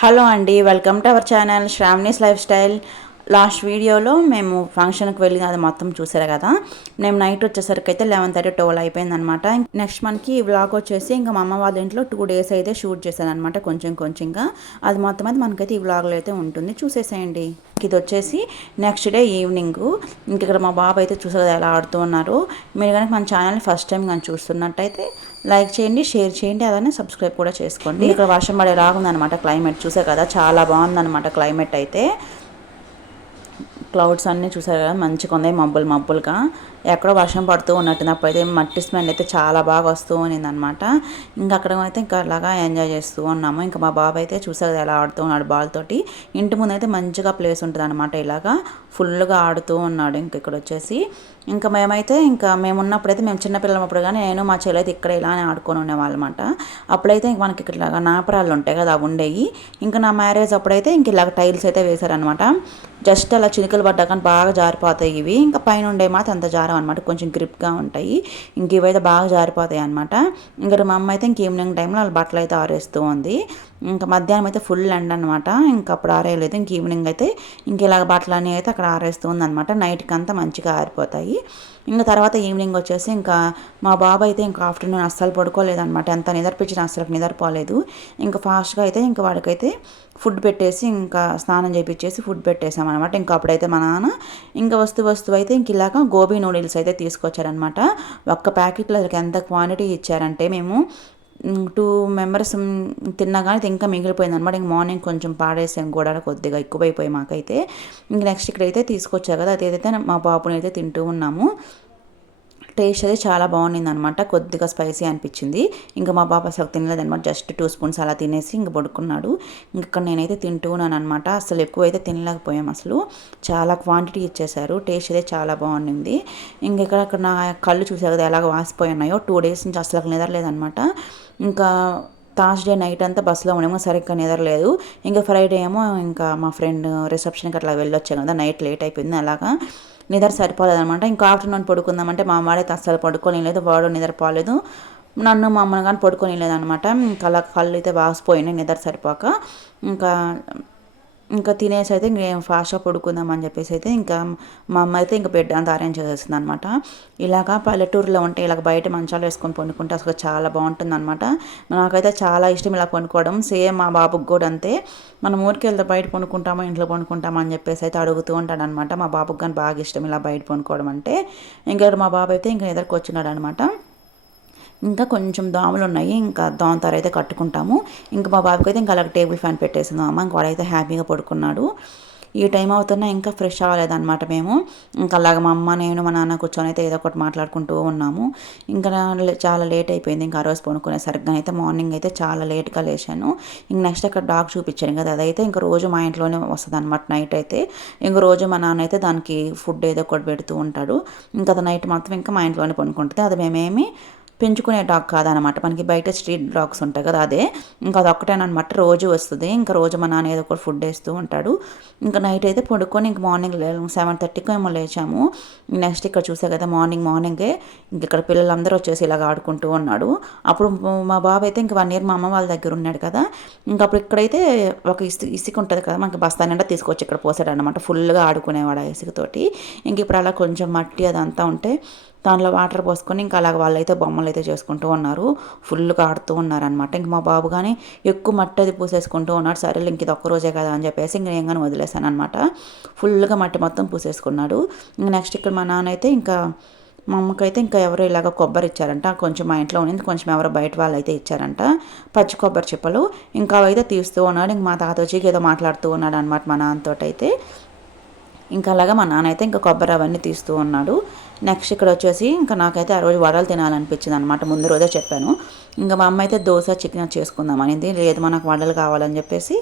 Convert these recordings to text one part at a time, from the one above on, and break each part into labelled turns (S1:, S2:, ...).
S1: Hello అండి welcome to our channel Sravani's lifestyle. Last వీడియోలో మేము ఫంక్షన్కి వెళ్ళి అది మొత్తం చూసారు కదా. మేము నైట్ వచ్చేసరికి అయితే లెవెన్ థర్టీ ట్వెల్వ్ అయిపోయింది అనమాట నెక్స్ట్ మనకి ఈ వ్లాగ్ వచ్చేసి ఇంకా మా అమ్మ వాళ్ళ ఇంట్లో టూ డేస్ అయితే షూట్ చేశాను అనమాట కొంచెం కొంచెంగా. అది మొత్తం అయితే మనకైతే ఈ వ్లాగ్లో అయితే ఉంటుంది. చూసేసేయండి. ఇది వచ్చేసి నెక్స్ట్ డే ఈవినింగ్. ఇంక ఇక్కడ మా బాబు అయితే చూసారు ఎలా ఆడుతూ ఉన్నారు. మీరు కనుక మన ఛానల్ని ఫస్ట్ టైం కానీ చూస్తున్నట్టయితే లైక్ చేయండి షేర్ చేయండి అలానే సబ్స్క్రైబ్ కూడా చేసుకోండి. ఇక్కడ వర్షం పడేలాగా ఉందన్నమాట క్లైమేట్. చూసే కదా చాలా బాగుందన్నమాట క్లైమేట్ అయితే. క్లౌడ్స్ అన్నీ చూసారు కదా మంచిగా ఉన్నాయి మబ్బులు మబ్బులుగా. ఎక్కడో వర్షం పడుతూ ఉన్నట్టు అప్పుడైతే మట్టి స్మెల్ అయితే చాలా బాగా వస్తూ ఉన్నింది అనమాట ఇంకా అక్కడ అయితే ఇంకా అలాగా ఎంజాయ్ చేస్తూ ఉన్నాము. ఇంకా మా బాబు అయితే చూసాక ఎలా ఆడుతూ ఉన్నాడు బాల్ తోటి ఇంటి ముందు అయితే మంచిగా ప్లేస్ ఉంటుంది అనమాట ఇలాగా. ఫుల్గా ఆడుతూ ఉన్నాడు ఇంక ఇక్కడ వచ్చేసి. ఇంకా మేమైతే ఇంకా మేము ఉన్నప్పుడైతే మేము చిన్నపిల్లలు అప్పుడు కానీ నేను మా చెల్లి అయితే ఇక్కడ ఇలానే ఆడుకొని ఉండేవాళ్ళమాట. అప్పుడైతే ఇంక మనకి ఇక్కడ నాపరాలు ఉంటాయి కదా అవి ఉండేవి ఇంకా నా మ్యారేజ్ అప్పుడైతే ఇంక ఇలాగ టైల్స్ అయితే వేశారనమాట జస్ట్ అలా చినుకలు పడ్డా కానీ బాగా జారిపోతాయి ఇవి. ఇంకా పైన ఉండే మాత్రం అంత జారి అనమాట కొంచెం గ్రిప్గా ఉంటాయి. ఇంక ఇవైతే బాగా జారిపోతాయి అనమాట ఇంకా మా అమ్మ అయితే ఇంక ఈవినింగ్ టైంలో వాళ్ళ బట్టలు అయితే ఆరేస్తూ ఉంది. ఇంకా మధ్యాహ్నం అయితే ఫుల్ ఎండ్ అనమాట ఇంకా అప్పుడు ఆరేయలేదు. ఇంక ఈవినింగ్ అయితే ఇంక ఇలాగ బట్టలు అనేవి అయితే అక్కడ ఆరేస్తూ ఉందన్నమాట నైట్కి అంతా మంచిగా ఆరిపోతాయి. ఇంకా తర్వాత ఈవినింగ్ వచ్చేసి ఇంకా మా బాబు అయితే ఇంకా ఆఫ్టర్నూన్ అస్సలు పడుకోలేదన్నమాట. ఎంత నిద్రపించిన అస్సలు నిద్రపోలేదు. ఇంకా ఫాస్ట్గా అయితే ఇంకా వాడికైతే ఫుడ్ పెట్టేసి ఇంకా స్నానం చేయించేసి ఫుడ్ పెట్టేసామన్నమాట ఇంకా అప్పుడైతే మా నాన్న ఇంకా వస్తు వస్తువు అయితే ఇంక ఇలాగ గోబీ నూడిల్స్ అయితే తీసుకొచ్చారనమాట ఒక్క ప్యాకెట్లో ఎంత క్వాంటిటీ ఇచ్చారంటే మేము టూ మెంబర్స్ తిన్నా కానీ ఇంకా మిగిలిపోయింది అనమాట ఇంక మార్నింగ్ కొంచెం పాడేసాం కూడా కొద్దిగా ఎక్కువైపోయి మాకైతే. ఇంక నెక్స్ట్ ఇక్కడైతే తీసుకొచ్చారు కదా అదైతే మా బాబుని అయితే తింటూ ఉన్నాము. టేస్ట్ అది చాలా బాగుండింది అనమాట కొద్దిగా స్పైసీ అనిపించింది. ఇంకా మా బాబా అసలు తినలేదనమాట. జస్ట్ టూ స్పూన్స్ అలా తినేసి ఇంక పడుకున్నాడు. ఇంకా నేనైతే తింటూ ఉన్నాను అనమాట అసలు ఎక్కువ అయితే తినలేకపోయాం అసలు. చాలా క్వాంటిటీ ఇచ్చేసారు టేస్ట్ అయితే చాలా బాగుండింది. ఇంక ఇక్కడ అక్కడ నా కళ్ళు చూసే కదా ఎలాగ వాసిపోయి ఉన్నాయో. టూ డేస్ నుంచి అసలు నిద్రలేదనమాట. ఇంకా థర్స్డే నైట్ అంతా బస్సులో ఉండేమో సరిగ్గా నిద్రలేదు. ఇంకా ఫ్రైడే ఏమో ఇంకా మా ఫ్రెండ్ రిసెప్షన్కి అట్లా వెళ్ళొచ్చాం కదా నైట్ లేట్ అయిపోయింది అలాగా. నిద్ర సరిపోలేదనమాట ఇంకా ఆఫ్టర్నూన్ పడుకుందామంటే మా వాడైతే అస్సలు పడుకొని లేదు వాడు నిద్రపోలేదు. నన్ను మా అమ్మని కానీ పడుకొని లేదనమాట ఇంకా అలా కళ్ళు అయితే వాసిపోయినాయి నిద్ర సరిపోక. ఇంకా ఇంకా తినేసి అయితే ఇంకేం ఫాస్ట్గా పడుకుందామని చెప్పేసి అయితే ఇంకా మా అమ్మ అయితే ఇంకా బెడ్ అంతా అరేంజ్ చేసేస్తుంది అనమాట ఇలాగా పల్లెటూరులో ఉంటే ఇలాగ బయట మంచాలు వేసుకొని పండుకుంటే అసలు చాలా బాగుంటుంది అనమాట నాకైతే చాలా ఇష్టం ఇలా పండుకోవడం. సేమ్ మా బాబుకి కూడా అంతే. మనం ఊరికి వెళ్తే బయట పండుకుంటామా ఇంట్లో పండుకుంటామా అని చెప్పేసి అయితే అడుగుతూ ఉంటాడు అనమాట మా బాబుకి కానీ బాగా ఇష్టం ఇలా బయట పండుకోవడం అంటే. ఇంకా మా బాబు అయితే ఇంకా ఎదురుకు వచ్చినాడు అనమాట ఇంకా కొంచెం దోమలు ఉన్నాయి. ఇంకా దోమతారు అయితే కట్టుకుంటాము. ఇంకా మా బాబుకి అయితే ఇంకా అలాగే టేబుల్ ఫ్యాన్ పెట్టేసింది. అమ్మ ఇంకా వాడైతే హ్యాపీగా పడుకున్నాడు. ఈ టైం అవుతున్నా ఇంకా ఫ్రెష్ అవ్వలేదన్నమాట మేము. ఇంకా అలాగ మా అమ్మ నేను మా నాన్న కూర్చొని అయితే ఏదో ఒకటి మాట్లాడుకుంటూ ఉన్నాము. ఇంకా చాలా లేట్ అయిపోయింది. ఇంకా ఆ రోజు పడుకునేసరిగ్గా అయితే మార్నింగ్ అయితే చాలా లేట్గా లేచాను. ఇంక నెక్స్ట్ అక్కడ డాగ్ చూపించాను కదా అదైతే ఇంకా రోజు మా ఇంట్లోనే వస్తుంది అనమాట నైట్ అయితే. ఇంక రోజు మా నాన్న అయితే దానికి ఫుడ్ ఏదో ఒకటి పెడుతూ ఉంటాడు. ఇంకా అది నైట్ మాత్రం ఇంకా మా ఇంట్లోనే పడుకుంటుంది. అది మేమేమి పెంచుకునే డాగ్ కాదనమాట. మనకి బయట స్ట్రీట్ డాగ్స్ ఉంటాయి కదా అదే. ఇంకా అది ఒక్కటేనమాట రోజు వస్తుంది. ఇంకా రోజు మా నాన్న ఏదో ఒకటి ఫుడ్ వేస్తూ ఉంటాడు. ఇంకా నైట్ అయితే పడుకొని ఇంక మార్నింగ్ సెవెన్ థర్టీకి ఏమో లేచాము. నెక్స్ట్ ఇక్కడ చూసా కదా మార్నింగ్ మార్నింగే ఇంక ఇక్కడ పిల్లలందరూ వచ్చేసి ఇలాగ ఆడుకుంటూ ఉన్నాడు. అప్పుడు మా బాబు అయితే ఇంక వన్ ఇయర్ మా అమ్మ వాళ్ళ దగ్గర ఉన్నాడు కదా. ఇంకా అప్పుడు ఇక్కడైతే ఒక ఇసుక ఇసుక ఉంటుంది కదా మనకి బస్తా నిండా తీసుకొచ్చి ఇక్కడ పోసాడు అనమాట ఫుల్గా ఆడుకునేవాడు ఆ ఇసుకతోటి ఇంక ఇప్పుడు అలా కొంచెం మట్టి అదంతా ఉంటే దాంట్లో వాటర్ పోసుకొని ఇంకా అలాగ వాళ్ళైతే బొమ్మలు అయితే చేసుకుంటూ ఉన్నారు. ఫుల్గా ఆడుతూ ఉన్నారనమాట ఇంక మా బాబు కానీ ఎక్కువ మట్టి అది పూసేసుకుంటూ ఉన్నాడు. సరే ఇంక ఇది ఒక్కరోజే కదా అని చెప్పేసి ఇంక నేను కానీ వదిలేసాను అనమాట ఫుల్గా మట్టి మొత్తం పూసేసుకున్నాడు. ఇంక నెక్స్ట్ ఇక్కడ మా నాన్న అయితే ఇంకా మా అమ్మకైతే ఇంకా ఎవరో ఇలాగ కొబ్బరి ఇచ్చారంట. కొంచెం మా ఇంట్లో ఉండింది కొంచెం ఎవరో బయట వాళ్ళు అయితే ఇచ్చారంట. పచ్చి కొబ్బరి చెప్పలు. ఇంకా అవైతే తీస్తూ ఉన్నాడు. ఇంక మా తాత వచ్చి ఏదో మాట్లాడుతూ ఉన్నాడు అనమాట మా నాన్నతో అయితే ఇంకా అలాగా మా నాన్న అయితే ఇంకా కొబ్బరి అవన్నీ తీస్తూ ఉన్నాడు. నెక్స్ట్ ఇక్కడ వచ్చేసి ఇంకా నాకైతే ఆ రోజు వడలు తినాలనిపించింది అనమాట ముందు రోజే చెప్పాను. ఇంకా మా అమ్మ అయితే దోశ చికెన్ చేసుకుందాం అనేది. లేదు మనకు వడలు కావాలని చెప్పేసి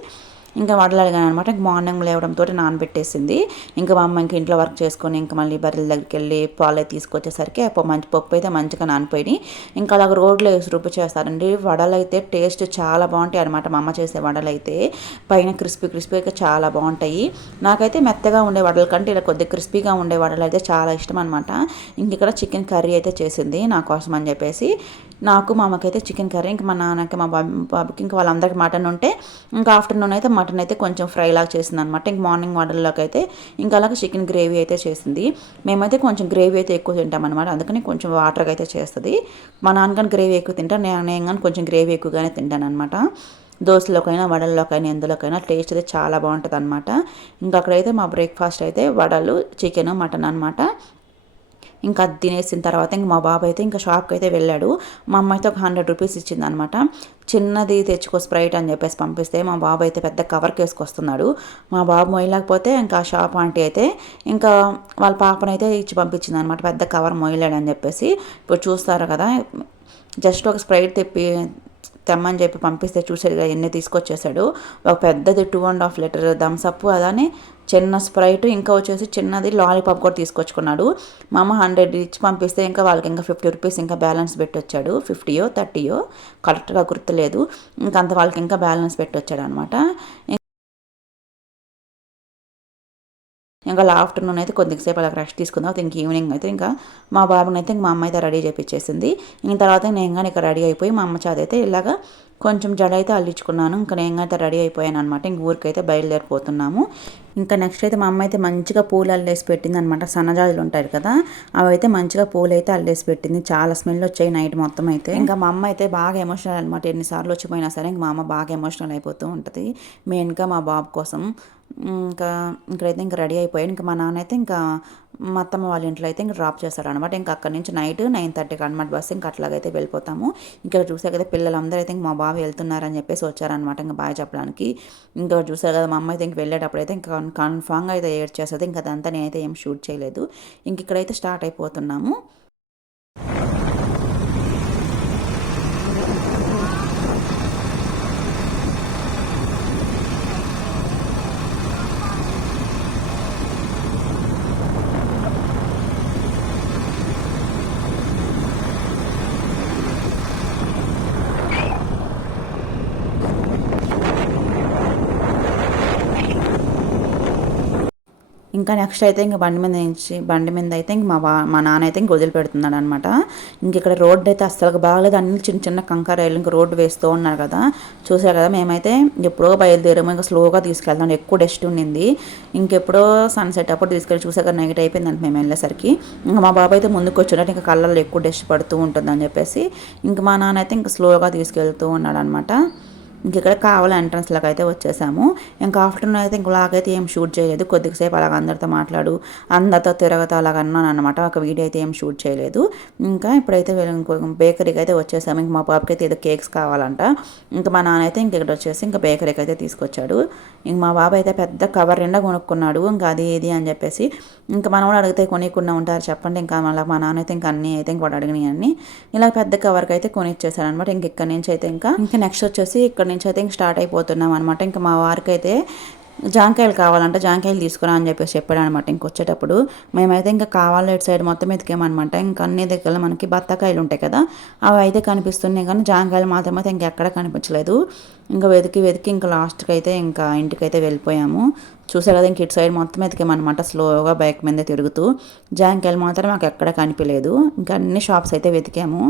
S1: ఇంకా వడలు అడిగాను అనమాట మార్నింగ్ లేవడంతో నానబెట్టేసింది. ఇంకా మా అమ్మ ఇంకా ఇంట్లో వర్క్ చేసుకొని ఇంకా మళ్ళీ బర్రెల దగ్గరికి వెళ్ళి పాలు తీసుకొచ్చేసరికి మంచి పప్పు అయితే మంచిగా నానిపోయినాయి ఇంకా అలాగ రోడ్లో వేసి రుబ్బు చేస్తారండి వడలు అయితే టేస్ట్ చాలా బాగుంటాయి అనమాట మా అమ్మ చేసే వడలు అయితే పైన క్రిస్పీ క్రిస్పీగా చాలా బాగుంటాయి. నాకైతే మెత్తగా ఉండే వడల కంటే ఇలా కొద్దిగా క్రిస్పీగా ఉండే వడలు అయితే చాలా ఇష్టం అనమాట. ఇంక ఇక్కడ చికెన్ కర్రీ అయితే చేసింది నా కోసం అని చెప్పేసి నాకు మా అమ్మకైతే చికెన్ కర్రీ ఇంకా మా నాన్నకి మా బాబు బాబుకి ఇంకా వాళ్ళందరికీ మటన్ ఉంటే ఇంకా ఆఫ్టర్నూన్ అయితే మటన్ అయితే కొంచెం ఫ్రై లాగా చేసింది అనమాట ఇంక మార్నింగ్ వాటర్లోకి అయితే ఇంకా అలాగే చికెన్ గ్రేవీ అయితే చేసింది. మేమైతే కొంచెం గ్రేవీ అయితే ఎక్కువ తింటాం అనమాట అందుకని కొంచెం వాటర్గా అయితే చేస్తుంది. మా నాన్నగాని గ్రేవీ ఎక్కువ తింటాను నేను నేను కానీ కొంచెం గ్రేవీ ఎక్కువగానే తింటాను అనమాట దోశలోకైనా వడల్లోకైనా ఎందులోకైనా టేస్ట్ అయితే చాలా బాగుంటుంది అనమాట ఇంకా అక్కడైతే మా బ్రేక్ఫాస్ట్ అయితే వడలు చికెన్ మటన్ అనమాట ఇంకా అది తినేసిన తర్వాత ఇంక మా బాబు అయితే ఇంకా షాప్కి అయితే వెళ్ళాడు. మా అమ్మ అయితే ఒక హండ్రెడ్ రూపీస్ ఇచ్చింది అనమాట చిన్నది తెచ్చుకో స్ప్రైట్ అని చెప్పేసి పంపిస్తే మా బాబు అయితే పెద్ద కవర్కి వేసుకొస్తున్నాడు మా బాబు మొయ్యలేకపోతే ఇంకా షాప్ ఆంటీ అయితే ఇంకా వాళ్ళ పాపనైతే ఇచ్చి పంపించింది అనమాట పెద్ద కవర్ మొయ్యలేడని చెప్పేసి. ఇప్పుడు చూస్తారు కదా జస్ట్ ఒక స్ప్రైట్ తెప్పి తెమ్మని చెప్పి పంపిస్తే చూసాడుగా ఎన్ని తీసుకొచ్చేసాడు. ఒక పెద్దది two and half litre Thums Up అలానే చిన్న స్ప్రైట్ ఇంకా వచ్చేసి చిన్నది లాలీపాప్ కూడా తీసుకొచ్చుకున్నాడు. మామ హండ్రెడ్ ఇచ్చి పంపిస్తే ఇంకా వాళ్ళకి ఇంకా ఫిఫ్టీ రూపీస్ ఇంకా బ్యాలెన్స్ పెట్టొచ్చాడు. ఫిఫ్టీయో థర్టీయో కరెక్ట్గా గుర్తులేదు. ఇంకా అంత వాళ్ళకి ఇంకా బ్యాలెన్స్ పెట్టొచ్చాడు అనమాట ఇంకా ఆఫ్టర్నూన్ అయితే కొద్దిసేపు అలా రెస్ట్ తీసుకుందాం. ఇంక ఈవినింగ్ అయితే ఇంకా మా బాబుని అయితే మా అమ్మ అయితే రెడీ చేపించేసింది ఇంక తర్వాత నేను ఇంకా రెడీ అయిపోయి మా అమ్మ చేత అయితే ఇలాగా కొంచెం జడ అయితే అల్లించుకున్నాను. ఇంకా నేను అయితే రెడీ అయిపోయాను అనమాట ఇంక ఊరికైతే బయలుదేరిపోతున్నాము. ఇంకా నెక్స్ట్ అయితే మా అమ్మ అయితే మంచిగా పూలు అల్లేసి పెట్టింది అనమాట సన్నజాజులు ఉంటాయి కదా అవి అయితే మంచిగా పూలు అయితే అల్లేసి పెట్టింది. చాలా స్మెల్ వచ్చాయి నైట్ మొత్తం అయితే. ఇంకా మా అమ్మ అయితే బాగా ఎమోషనల్ అనమాట ఎన్నిసార్లు వచ్చిపోయినా సరే ఇంకా మా అమ్మ బాగా ఎమోషనల్ అయిపోతూ ఉంటుంది. మెయిన్గా మా బాబు కోసం. ఇంకా ఇక్కడైతే ఇంకా రెడీ అయిపోయాను. ఇంకా మా నాన్న అయితే ఇంకా మా అత్తమ్మ వాళ్ళ ఇంట్లో అయితే ఇంకా డ్రాప్ చేస్తారు అనమాట ఇంకా అక్కడి నుంచి నైట్ నైన్ థర్టీకి అనమాట బస్సు ఇంకా అట్లాగైతే వెళ్ళిపోతాము. ఇంకా చూసారు కదా పిల్లలందరూ అయితే మా బాబు వెళ్తున్నారని చెప్పేసి వచ్చారనమాట ఇంకా బాగా చెప్పడానికి. ఇంకా చూసారు కదా మా అమ్మ అయితే ఇంక వెళ్ళేటప్పుడు అయితే ఇంకా కన్ఫామ్గా అయితే ఏడ్ చేస్తుంది ఇంకా అదంతా నేనైతే ఏం షూట్ చేయలేదు. ఇంక ఇక్కడైతే స్టార్ట్ అయిపోతున్నాము. ఇంకా నెక్స్ట్ అయితే ఇంకా బండి మీద నుంచి బండి మీద అయితే ఇంక మా మా నాన్న అయితే ఇంక వదిలిపెడుతున్నాడు అనమాట ఇంక ఇక్కడ రోడ్డు అయితే అస్సలు బాగలేదు. అన్ని చిన్న చిన్న కంకర రైలు ఇంకా రోడ్డు వేస్తూ ఉన్నారు కదా. చూసారు కదా మేమైతే ఎప్పుడో బయలుదేరాము. ఇంకా స్లోగా తీసుకెళ్తాం ఎక్కువ డస్ట్ ఉండింది. ఇంకెప్పుడో సన్సెట్ అప్పుడు తీసుకెళ్ళి చూసాక నైట్ అయిపోయిందంటే మేము వెళ్ళేసరికి. ఇంకా మా బాబాయ్ అయితే ముందుకు వచ్చినట్టు ఇంకా కళ్ళల్లో ఎక్కువ డస్ట్ పడుతూ ఉంటుందని చెప్పేసి. ఇంక మా నాన్న అయితే ఇంకా స్లోగా తీసుకెళ్తూ ఉన్నాడు అనమాట ఇక్కడ కావాలి ఎంట్రన్స్లోకి అయితే వచ్చేసాము. ఇంకా ఆఫ్టర్నూన్ అయితే ఇంకలాగైతే ఏం షూట్ చేయలేదు. కొద్దిసేపు అలాగ అందరితో మాట్లాడు అందరితో తిరగతా అలాగ అన్నాను అనమాట ఒక వీడియో అయితే ఏం షూట్ చేయలేదు. ఇంకా ఇప్పుడైతే ఇంకో బేకరీకి అయితే వచ్చేసాము. ఇంక మా పాపకి అయితే ఏదో కేక్స్ కావాలంట. ఇంకా మా నాన్న అయితే ఇంక ఇక్కడ వచ్చేసి ఇంకా బేకరీకి అయితే తీసుకొచ్చాడు. ఇంక మా బాబు అయితే పెద్ద కవర్ నిండా కొనుక్కున్నాడు. ఇంకా అది ఇది అని చెప్పేసి ఇంకా మనం కూడా అడిగితే కొనికుండా ఉంటారు చెప్పండి. ఇంకా మళ్ళీ మా నాన్న అయితే ఇంకా అన్నీ అయితే ఇంకోటి అడిగినాయి అన్నీ ఇలా పెద్ద కవర్కి అయితే కొనిచ్చేసాడు అనమాట ఇంక ఇక్కడ నుంచి అయితే ఇంకా. ఇంకా నెక్స్ట్ వచ్చేసి ఇక్కడ నుంచి అయితే ఇంక స్టార్ట్ అయిపోతున్నాం అనమాట ఇంకా మా వారికి అయితే జాంకాయలు కావాలంటే జాంకాయలు తీసుకురా అని చెప్పేసి చెప్పాడు అనమాట ఇంకొచ్చేటప్పుడు మేమైతే ఇంకా కావాలి ఇటు సైడ్ మొత్తం ఎతికామన్నమాట. ఇంకా అన్ని దగ్గర మనకి బత్తకాయలు ఉంటాయి కదా అవి అయితే కనిపిస్తున్నాయి కానీ జాంకాయలు మాత్రం అయితే ఇంకెక్కడ కనిపించలేదు. ఇంకా వెతికి వెతికి ఇంకా లాస్ట్కి అయితే ఇంకా ఇంటికైతే వెళ్ళిపోయాము. చూసారు కదా ఇంక ఇటు సైడ్ మొత్తం ఎతికామన్నమాట స్లోగా బైక్ మీద తిరుగుతూ. జాంకాయలు మాత్రం మాకు ఎక్కడ కనిపించలేదు ఇంకా అన్ని షాప్స్ అయితే వెతికాము.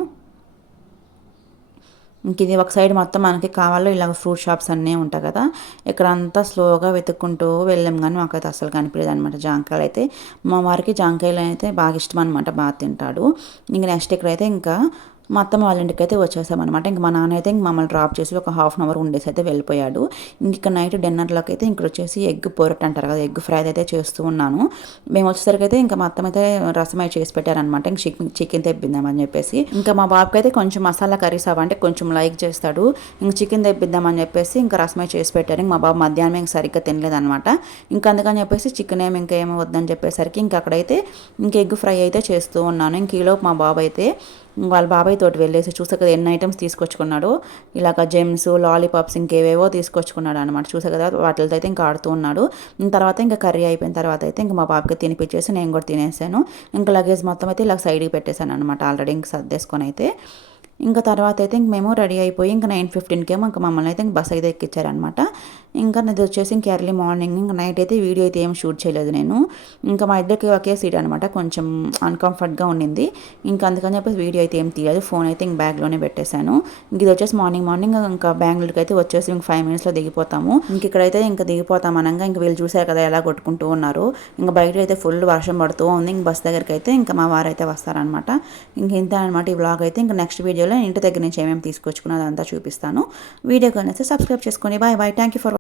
S1: ఇంక ఇది ఒక సైడ్ మొత్తం మనకి కావాలో ఇలా ఫ్రూట్ షాప్స్ అన్నీ ఉంటాయి కదా. ఇక్కడ అంతా స్లోగా వెతుక్కుంటూ వెళ్ళాం కానీ మాకైతే అసలు కనిపించదు అనమాట జాంకాయలు అయితే. మా వారికి జాంకాయలు అయితే బాగా ఇష్టం అనమాట బాగా తింటాడు. ఇంక నెక్స్ట్ ఇక్కడైతే ఇంకా మా అత్తమ్మ వాళ్ళ ఇంటికి అయితే వచ్చేసామన్నమాట ఇంక మా నాన్న అయితే ఇంక మమ్మల్ని డ్రాప్ చేసి ఒక హాఫ్ అన్ అవర్ ఉండేసి అయితే వెళ్ళిపోయాడు. ఇంక నైట్ డిన్నర్లోకి అయితే ఇక్కడ వచ్చేసి ఎగ్ పొరట్ అంటారు కదా ఎగ్ ఫ్రై అయితే చేస్తూ ఉన్నాను. మేము వచ్చేసరికి అయితే ఇంకా మా అత్తమ్మ అయితే రసం అయితే చేసి పెట్టారనమాట ఇంక చికెన్ చికెన్ తెప్పిద్దామని చెప్పేసి. ఇంకా మా బాబుకి అయితే కొంచెం మసాలా కర్రీస్ అవంటే కొంచెం లైక్ చేస్తాడు. ఇంక చికెన్ తెప్పిద్దామని చెప్పేసి ఇంకా రసమై చేసి పెట్టారు. ఇంక మా బాబు మధ్యాహ్నం ఇంక సరిగ్గా తినలేదనమాట ఇంకా అందుకని చెప్పేసి చికెన్ ఏమి ఇంకా ఏమో వద్దని చెప్పేసరికి ఇంక అక్కడైతే ఇంక ఎగ్ ఫ్రై అయితే చేస్తూ ఉన్నాను. ఇంక ఈలోపు మా బాబు అయితే వాళ్ళ బాబాయ్ తోటి వెళ్ళేసి చూసా కదా ఎన్ని ఐటమ్స్ తీసుకొచ్చుకున్నాడు. ఇలాగ జెమ్స్ లాలీపాప్స్ ఇంకేవేవో తీసుకొచ్చుకున్నాడు అనమాట చూసా కదా వాటితో అయితే ఇంకా ఆడుతూ ఉన్నాడు. తర్వాత ఇంకా కర్రీ అయిపోయిన తర్వాత అయితే ఇంకా మా బాబుకి తినిపించేసి నేను కూడా తినేసాను. ఇంకా లగేజ్ మొత్తం అయితే ఇలా సైడ్కి పెట్టేశాను అనమాట ఆల్రెడీ ఇంక సర్దేసుకొని అయితే. ఇంకా తర్వాత అయితే ఇంక మేము రెడీ అయిపోయి ఇంకా నైన్ ఫిఫ్టీన్కి ఏమో ఇంకా మమ్మల్ని అయితే ఇంక బస్ అయితే ఎక్కించారనమాట ఇంకా నాది వచ్చేసి ఇంక ఎర్లీ మార్నింగ్ ఇంకా నైట్ అయితే వీడియో అయితే ఏం షూట్ చేయలేదు నేను. ఇంకా మా ఇద్దరికి ఒకే సీట్ అనమాట కొంచెం అన్కంఫర్ట్గా ఉండింది. ఇంకా అందుకని చెప్పేసి వీడియో అయితే ఏం తీయలేదు. ఫోన్ అయితే ఇంక బ్యాగ్లోనే పెట్టేశాను. ఇంక ఇది వచ్చేసి మార్నింగ్ మార్నింగ్ ఇంకా బెంగళూరుకి అయితే వచ్చేసి ఇంక ఫైవ్ మినిట్స్లో దిగిపోతాము. ఇంక ఇక్కడైతే ఇంకా దిగిపోతాం అనగా ఇంకా వీళ్ళు చూసారు కదా ఎలా కొట్టుకుంటూ ఉన్నారు. ఇంకా బయట అయితే ఫుల్ వర్షం పడుతూ ఉంది. ఇంక బస్ దగ్గరికి అయితే ఇంకా మా వారు అయితే వస్తారనమాట ఇంక ఇంత అనమాట ఈ బ్లాగ్ అయితే. ఇంకా నెక్స్ట్ వీడియోలో ఇంటి దగ్గర నుంచి ఏమేమి తీసుకొచ్చుకున్నది అంతా చూపిస్తాను. వీడియో కానీ సబ్స్క్రైబ్ చేసుకోండి bye bye thank you for